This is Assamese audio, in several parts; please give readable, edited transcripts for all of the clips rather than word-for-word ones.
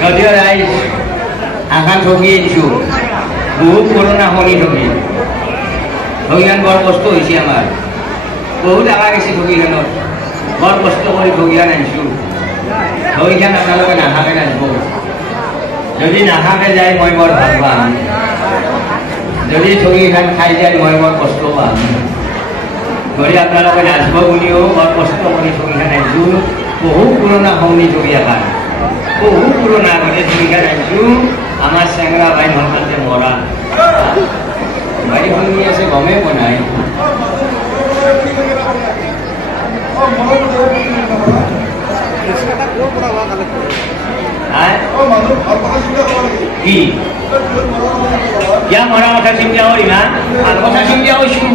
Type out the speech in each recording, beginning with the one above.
যদিও ৰাইজ আঘাত ঠগি আনিছোঁ বহুত পুৰণা শনি ঠগি ঠগিখান বৰ কষ্ট হৈছে আমাৰ বহুত আগা গৈছে ঠগিখানত বৰ কষ্ট কৰি ঠগিখান আনিছোঁ ঠগিখান আপোনালোকে নাখাকে নাযাব যদি নাখাকে যায় মই বৰ ভাল পাম যদি ঠগিখান খাই যায় মই বৰ কষ্ট পাম গতিকে আপোনালোকে নাচিব বুলিও বৰ কষ্ট কৰি ঠগিখান আনিছোঁ বহুত পুৰণা শনি ঠগি এখান বহুত পুৰণা আগতে ঠগিখান আনিছোঁ আমাৰ চেংৰা ভাই নলকাতে মৰা ভাই শুনি আছে গমেই পোৱা নাই কি ইয়া মৰা কথা চিন্তা কৰি না ভাল কথা চিন্তা কৰিছোঁ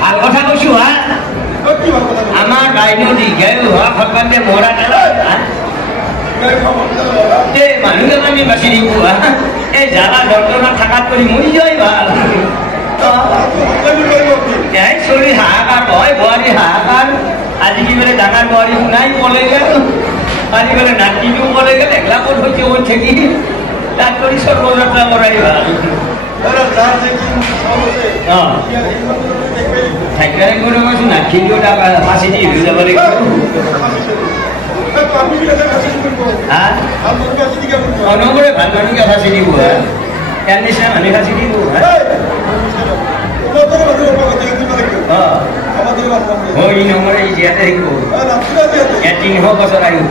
ভাল কথা কৈছোঁ হা আমাৰ বাইদেউ দীঘাই হোৱা সৰ্বান্তে মৰা মানুহে মানে বাচি দিব এই জাগা যন্ত্ৰণা থাকাত কৰি মৰি যায় ভাল চলি হাহাকাৰ হয় বোৱাৰী হাহাকাৰ আজি কি বোলে ডাঙৰ বোৱাৰী শুনাই পলে গেল আজি বোলে নাতিটো পলে গেল একলা ক'ত হৈছে হৈ থাকি তাত কৰি সৰ্বযাত্ৰা কৰাই ভাল থাকিলে কৰি কৈছোঁ নাতিটো তাক ফাঁচি দি হৈ যাব লাগিব অনবৰে ভাল মানুহকে ফাঁচি দিব ইয়াৰ নিচিনা মানুহ ফাঁচি দিব হয় নমৰে ইয়াতে শিকিব ইয়াত 300 বছৰ আহিব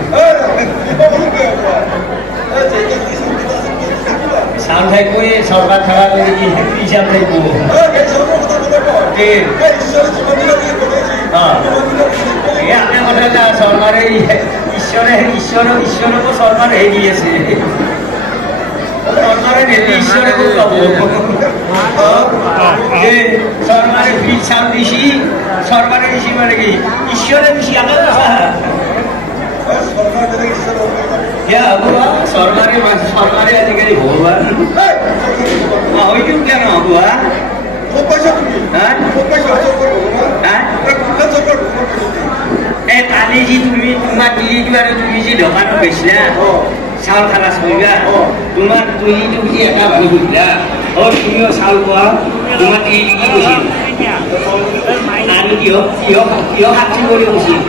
চাউল থাকিব চৰকাৰ থকা কৰি হিচাপ থাকিব আপনি কথা চৰকাৰে ঈশ্বৰকো চৰকাৰে হেৰি আছে চৰকাৰে নিদি ঈশ্বৰকো পাব চৰকাৰে ফ্ৰী চাউল দিছি চৰকাৰে দিছি মানে কি ঈশ্বৰে দিছি আগত চৰকাৰে আজিকালি ভগৱান হয়তো কেন হ'ব কালি যি তুমি তোমাৰ তুলিটো আৰু তুমি যি দোকানত গৈছিলা চাউল খালা চলিবা তোমাৰ তুলিটো যি এটা মানুহ বুজিলা তুমিও চাউল পোৱা তোমাৰ তুলিটো কি কৈছিল আৰু কিয় সাক্ষী কৰি কৈছিল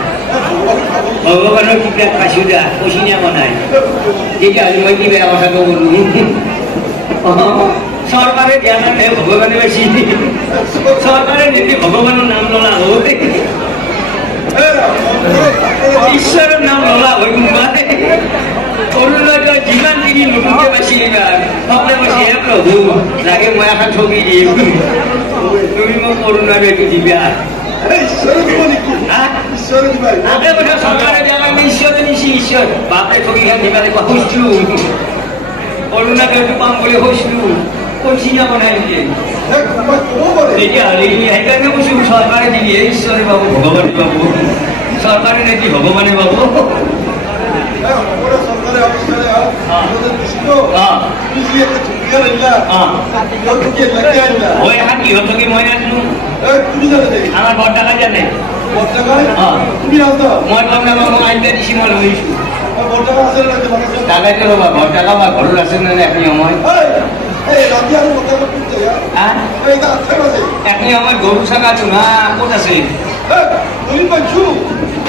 ভগৱানৰ কিতাপ পাইছোঁ দা কৈছি নে নাই তেতিয়াহ'লে মই কি বেয়া কথাটো ক'লো চৰকাৰে দিয়া নাহে ভগৱানে পাইছি চৰকাৰে নিদি ভগৱানৰ নাম ল'লা হ'ল ঈশ্বৰৰ নাম ল'লা হৈ সোমাই অৰুণোদয় যিমান দিন নতুনকে পাইছিলি সকলোৱে কৈছে হে প্ৰভু লাগে মই এখন ঠগি দিম তুমি মোক অৰুণোদয়টো দিবা চৰকাৰে দিয়া লাগে ঈশ্বৰে দিছে ঈশ্বৰ বাপে ঠগিখান দিবা লাগিব কৈছোঁ অৰুণোদয়টো পাম বুলি কৈছিলোঁ কৈছি না বনাই দিয়ে তেতিয়াহ'লে সেইকাৰণে কৈছোঁ চৰকাৰে দিলে ঈশ্বৰে পাব ভগৱানে পাব চৰকাৰে নিদি ভগৱানে পাব কিহৰ থকি মই নাজানো আমাৰ বৰডাকা জানে মই গম নাপাওঁ মই আইতা দিছি মই লৈছোঁ দাদাকে ৰ'বা বৰডাকা বা ঘৰত আছে নে আপুনি সময় এখনি আমাৰ গৰু ছাগা চুনা ক'ত আছে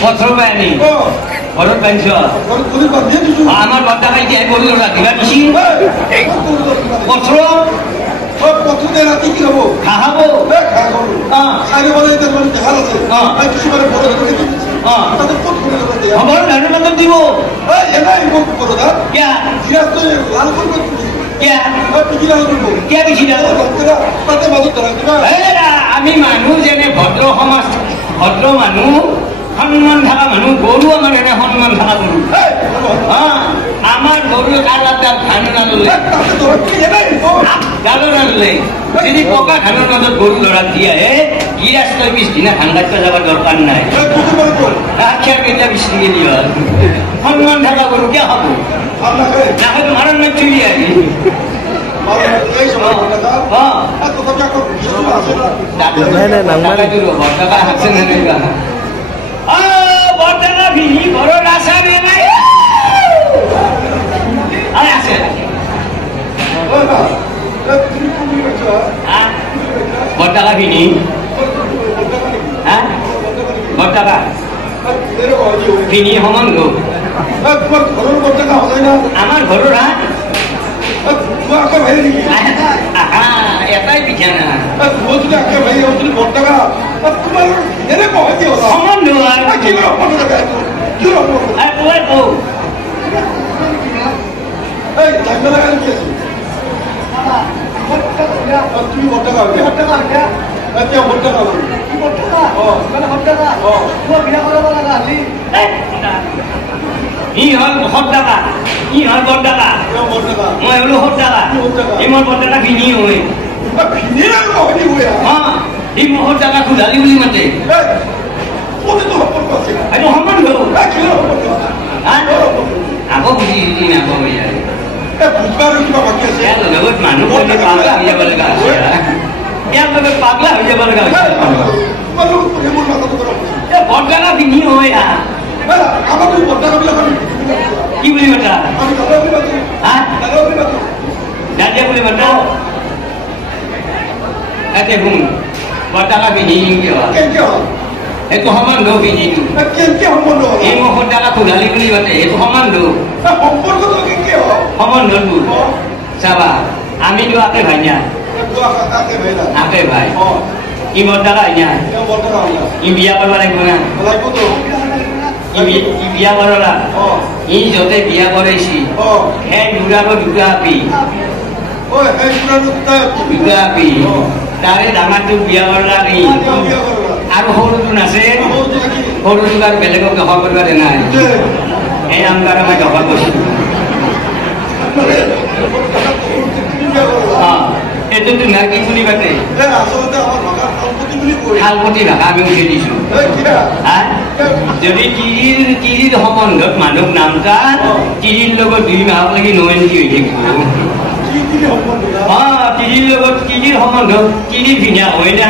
পথৰ পাই আনি ঘৰত বান্ধিছ আমাৰ বৰ্তা খাই এতিয়া গৰু ৰাতিপুৱা দিছি পথৰ ৰাতি কি হ'ব ঘাঁহ হ'ব ধানৰ মাতত দিব আমি মানুহ যেনে ভদ্ৰ সমাজ ভদ্ৰ মানুহ সন্মান থকা মানুহ গৰু আমাৰ এনে সন্মান থকা গৰু আমাৰ গৰু ধানো নাললে যদি পকা ধানৰ মাজত গৰু লৰা দি আহে গিৰাজ লৈ পিছদিনা ধান কাটিব যাবৰ দৰকাৰ নাই আখিয়া কেতিয়া বিচি গেলি হ'ল সন্মান থকা গৰু কিয় হ'ব নাখায় মাৰণ মাৰি আহি বট্টাকা ভিনি বট্টাকা ভিনি সমান লোক আমার ঘরের এটাই বিছানা সমান তুমি বট্টাকা ই হল হট্টাকা ই হল বট্টাকা মই হলো হট্টাকা এই মোৰ বট্টাকা ভিনি হয় এই মোৰ হট্টাকা খুদালি বুলি মাতে এইটো সমান আকৌ বুজি আকৌ লগত মানুহ পাগলা হৈ যাব লগা ইয়াৰ লগত পাগলা হৈ যাব লগা বট্টাকা ভিনি হয় কি বুলি মাতা দাদিয়া বুলি মাতা এতে শুন বট্টাকা ভিনি এইটো সমান দৌ ভিনিটো এই মোক বট্টাকা খুদালি বুলি মাতে এইটো সমান দৌ সমান দৌটো চাবা আমিতো আকে ভাই না আকে ভাই ই বট্টাকা হয় না ই বিয়া কৰিব লাগিব না বিয়া কৰা ই যতে বিয়া কৰাইছি সেই দুটাকো দুটা আপি তাৰে ডাঙৰটো বিয়া কৰা আৰু সৰুটো নাছে সৰুটোক আৰু বেলেগক দখল কৰিব দে নাই এই আমকাৰ মই দখল কৰিছো এইটোতো নাকি বুলি পাতে শালপতি ভাষা আমি উঠাই দিছো যদি তিৰিৰ সম্বন্ধত মানুহ নামটা তিৰিৰ লগত 2 মাহক লাগি নয়ন্তি হৈ থাকিব তিৰিৰ লগত তিৰিৰ সম্বন্ধত তিৰি ভিনা হয় না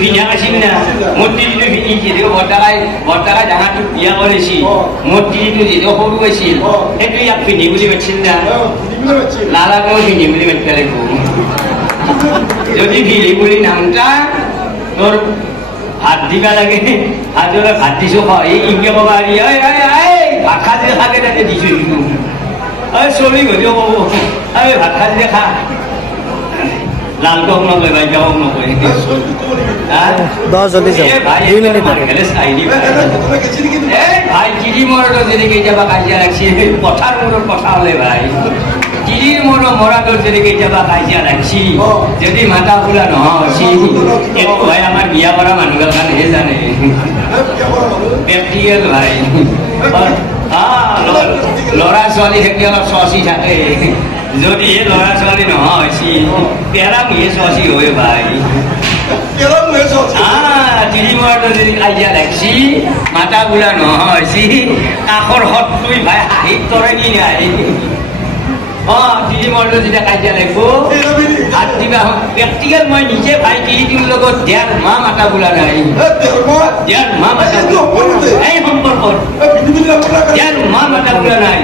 ভিনা আছিল না মোৰ তিৰিটো ভিনি যিটো বৰ্তাকাই ডাঙৰটোক বিয়া কৰিছিল মোৰ তিৰিটো যিটো সৰু আছিল সেইটো ইয়াক ভিনি বুলি মাতিছিল না লালাকেও ভিনি বুলি মাতিব লাগিব যদি ভিনি বুলি নামটা তোৰ ভাত দিবা লাগে ভাত দিছো ইংকে কবা ভাত খাই খাকে তাতে দিছো চলি গলেও কব ভাত খাই খা লালকক নকয় বাইকাওক নকয় ভাই তিৰি মৰতো যদি কেতিয়াবা কাজিয়া লাগছি পথাৰ মূৰত কথা হলে ভাই তিৰিৰ মৰাটোৰ যদি কেতিয়াবা কাজিয়া লাগছি যদি মাতা ফুলা নহৈছি এইটো ভাই আমাৰ বিয়া কৰা মানুহৰ কাৰণেহে জানে প্ৰেক্টিকেল ভাই ল'ৰা ছোৱালী থাকি অলপ চচি থাকে যদি এই ল'ৰা ছোৱালী নহৈছি পেৰামুহে চচি হয় ভাই তিৰি মৰাটো যদি কাজিয়া লাগছি মাতা ফুলা নহৈছি কাষৰ হতকৈ ভাই হাঁহিত তৰে কি নাই তিৰি মৰটো যেতিয়া কাজিয়া লাগিব ভাত দিবা প্ৰেক্টিকেল মই নিজে ভাই তিৰিটোৰ লগত 1.5 মাহ মাতা বোলা নাই 1.5 মাহ মাতা এই সম্পৰ্কত 1.5 মাহ মাতা বোলা নাই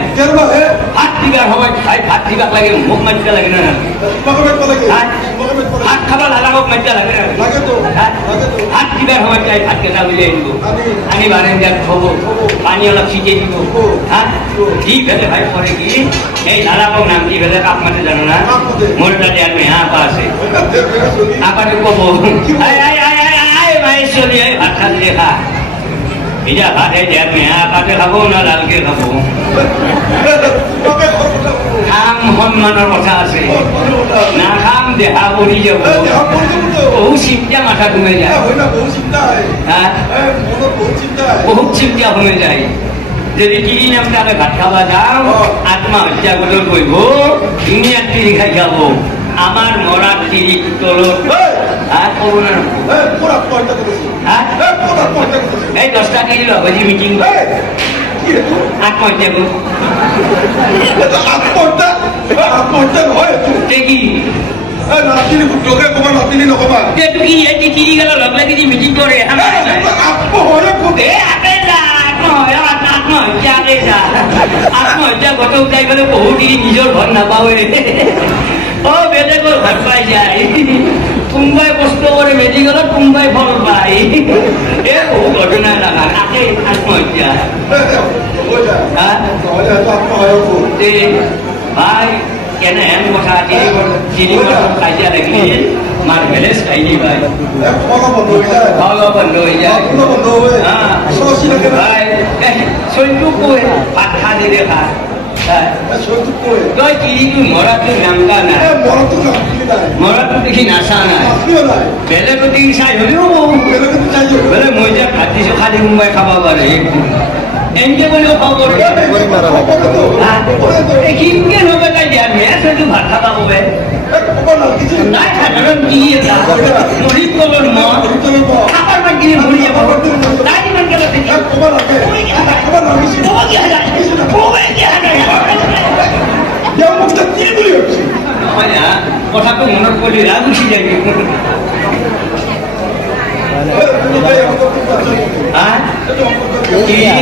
ভাত দিবাৰ সময়ত ভাই ভাত দিবাক লাগে মোক মাতিব লাগে না ভাত খাব নালাগক মাতিব লাগে না ভাত দিবাৰ সময়ত তাই ভাত কেইটা উলিয়াই দিব আনি বাৰান্দাত থব পানী অলপ ছিটিয়াই দিব দি ফেলে ভাই কৰে কি এই দাদাকক নাম কি ফেলে কাপ মাতে জানো না মোৰ তাতে আৰু আপা আছে আপাটো কব ভাই চলি ভাত খালি খা এতিয়া ভাতে দিয়া আপাতে খাব না লালকে খাব কাম সন্মানৰ কথা আছে নাখাম দেহা পৰি যাব বহু চিন্তা মাথা ঘুমাই যায় বহুত চিন্তা ঘুমাই যায় যদি তিৰি নামটাকে ভাত খাবা যাওঁ আত্মহত্যা কৰি কৰিব দুনিয়াত তিৰি খাই যাব আমাৰ মৰাৰ তিৰি তলত এই 10টা তিৰি লগ হৈ মিটিং আত্মহত্যা কৰো আত্মহত্যা নহয় কি নাতিনি লোকে ক'বা নাতিনি নক'বা এইটো কি এই তিৰি গেলা লগ লাগি যে মিটিং কৰে আত্মহত্যা গত উঠাই গ'লে বহুত দিন নিজৰ ঘৰ নাপাৱে বেলেগৰ ঘৰ পাই যায় কোনোবাই কষ্ট কৰে মেডিকেলত কোনোবাই ফল পায় এই বহু ঘটনা লগা তাকে আত্মহত্যা ভাই কেনেহেন কথা তিনি বছৰ কাজিয়া লাগিল মাৰ ভেলেজ খাই দি ভাই খোৱা বন্ধ হৈ যায় ভাই চৈটো কৈ ভাত খা দিলে খা তই তিৰিটো মৰাটো নামকা নাই মৰাটো দেখি নাচা নাই বেলেগ তিৰি চাই হলেও বোলে মই যে ভাত দিছো খালি কোনোবাই খাব পাৰে এনেকে বলেও খবৰ কিনকে নবেলাই দিয়া মেচ হয়তো ভাত খাবা কবে তাই সাধাৰণ কি এটা মহিত কলৰ মন খাবাৰ মান কিনে ভৰি যাব তাই ইমান কেলা দেখি কথাটো মনত কৰি ৰাগ উঠি যায়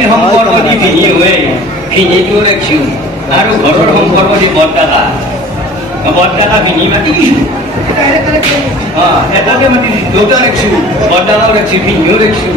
সম্পৰ্ক দি ভিনি হৈ ভিনিটো ৰাখিছো আৰু ঘৰৰ সম্পৰ্ক দি বৰদাদা ভিনি মাতি দিছো এটাকে মাতি দিছো দুটা ৰাখিছো বৰদাদাও ৰাখিছো ভিনিও ৰাখিছো